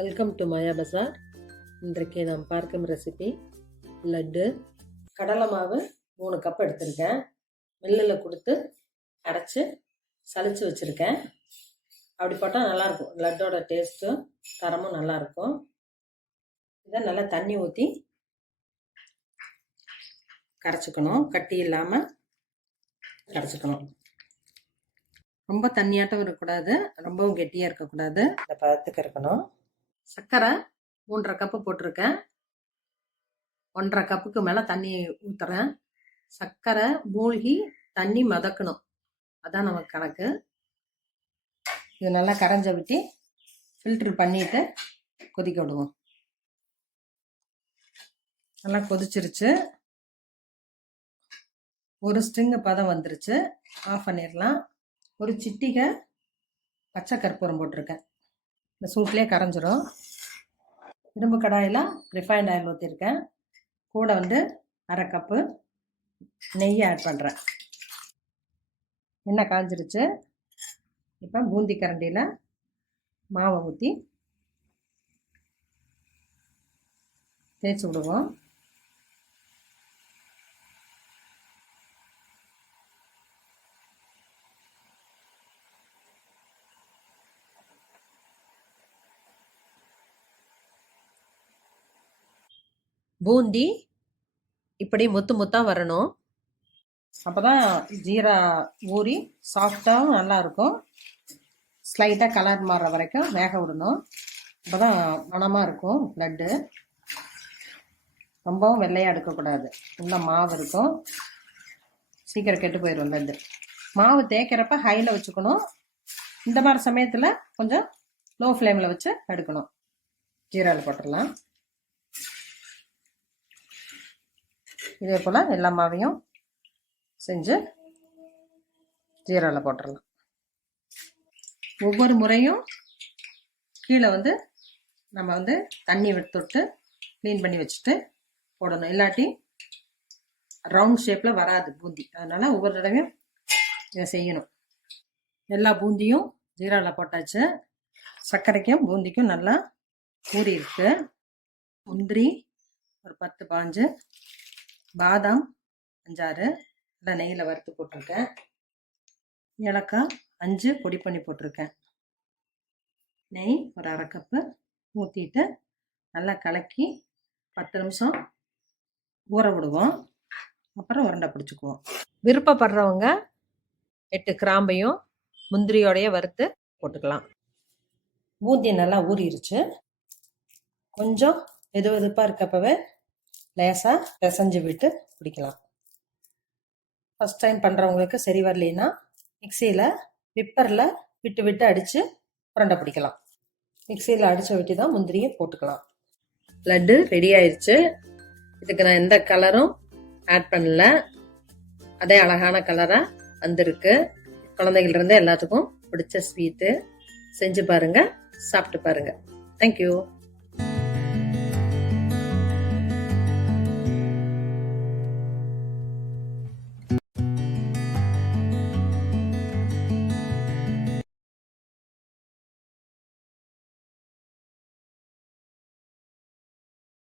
Welcome to மாயா பஜார். இன்றைக்கு நாம் பார்க்கும் ரெசிபி லட்டு. கடலை மாவு 3 கப் எடுத்திருக்கேன். மில்லில் கொடுத்து அரைச்சி சலிச்சு வச்சுருக்கேன். அப்படி போட்டால் நல்லாயிருக்கும். லட்டோட டேஸ்ட்டும் தரமும் நல்லாயிருக்கும். இதை நல்லா தண்ணி ஊற்றி கரைச்சிக்கணும். கட்டி இல்லாமல் கரைச்சிக்கணும். ரொம்ப தண்ணியாட்டம் இருக்கக்கூடாது, ரொம்பவும் கெட்டியாக இருக்கக்கூடாது. இந்த பதத்துக்கு இருக்கணும். சர்க்கரை 3.5 கப்பு போட்டிருக்கேன். 1.5 கப்புக்கு மேலே தண்ணி ஊற்றுறேன். சர்க்கரை மூழ்கி தண்ணி மதக்கணும், அதான் நமக்கு கணக்கு. இது நல்லா கரைஞ்ச விட்டு ஃபில்ட்ரு பண்ணிட்டு கொதிக்க விடுவோம். நல்லா கொதிச்சிருச்சு. ஒரு ஸ்ட்ரிங்கு பதம் வந்துருச்சு. ஆஃப் பண்ணிடலாம். ஒரு சிட்டிகை பச்சை கற்பூரம் போட்டிருக்கேன். இந்த சூட்லேயே கரைஞ்சிரும். இரும்பு கடாயில் ரிஃபைண்ட் ஆயில் ஊற்றிருக்கேன். கூட 1/2 கப்பு நெய் ஆட் பண்ணுறேன். எண்ணெய் காஞ்சிருச்சு. இப்போ பூந்தி கரண்டியில் மாவை ஊற்றி தேய்ச்சி விடுவோம். பூந்தி இப்படி முத்து முத்தாக வரணும். அப்போ தான் ஜீரா ஊறி சாஃப்டாகவும் நல்லாயிருக்கும். ஸ்லைட்டாக கலர் மாறுற வரைக்கும் வேக விடணும். அப்போ தான் மணமாக இருக்கும் லட்டு. ரொம்பவும் வெள்ளையாக எடுக்கக்கூடாது. உள்ள மாவு இருக்கும், சீக்கிரம் கெட்டு போயிடும் லட்டு. மாவு தேய்க்கிறப்ப ஹையில் வச்சுக்கணும். இந்த மாதிரி சமயத்தில் கொஞ்சம் லோ ஃப்ளேமில் வச்சு எடுக்கணும். ஜீராவில் போட்டுடலாம். இதே போல் எல்லா மாவையும் செஞ்சு ஜீராவில் போட்டுடலாம். ஒவ்வொரு முறையும் கீழே நம்ம தண்ணி தொட்டு க்ளீன் பண்ணி வச்சுட்டு போடணும். இல்லாட்டி ரவுண்ட் ஷேப்பில் வராது பூந்தி. அதனால் ஒவ்வொரு தடவையும் இதை செய்யணும். எல்லா பூந்தியும் ஜீராவில் போட்டாச்சு. சர்க்கரைக்கும் பூந்திக்கும் நல்லா ஊறி இருக்கு. முந்திரி ஒரு 10-15, பாதாம் 5-6 நல்லா நெய்யில் வறுத்து போட்டிருக்கேன். ஏலக்காய் 5 பொடி பண்ணி போட்டிருக்கேன். நெய் ஒரு 1/2 கப்பு ஊற்றிட்டு நல்லா கலக்கி 10 நிமிஷம் ஊற விடுவோம். அப்புறம் உருண்டை பிடிச்சிக்குவோம். விருப்பப்படுறவங்க 8 கிராம்பையும் முந்திரியோடைய வறுத்து போட்டுக்கலாம். பூந்தி நல்லா ஊறிடுச்சு. கொஞ்சம் வெதுவெதுப்பாக இருக்கப்பவே லேசாக பிசைஞ்சு விட்டு பிடிக்கலாம். ஃபஸ்ட் டைம் பண்ணுறவங்களுக்கு சரி வரலைன்னா மிக்சியில் விப்பரில் விட்டு விட்டு அடித்து உருண்டை பிடிக்கலாம். மிக்சியில் அடித்து விட்டு தான் முந்திரியை போட்டுக்கலாம். லட்டு ரெடி ஆயிடுச்சு. இதுக்கு நான் எந்த கலரும் ஆட் பண்ணல. அதே அழகான கலராக வந்திருக்கு. குழந்தைகள்லேருந்து எல்லாத்துக்கும் பிடிச்ச ஸ்வீட்டு. செஞ்சு பாருங்கள், சாப்பிட்டு பாருங்கள். தேங்க்யூ.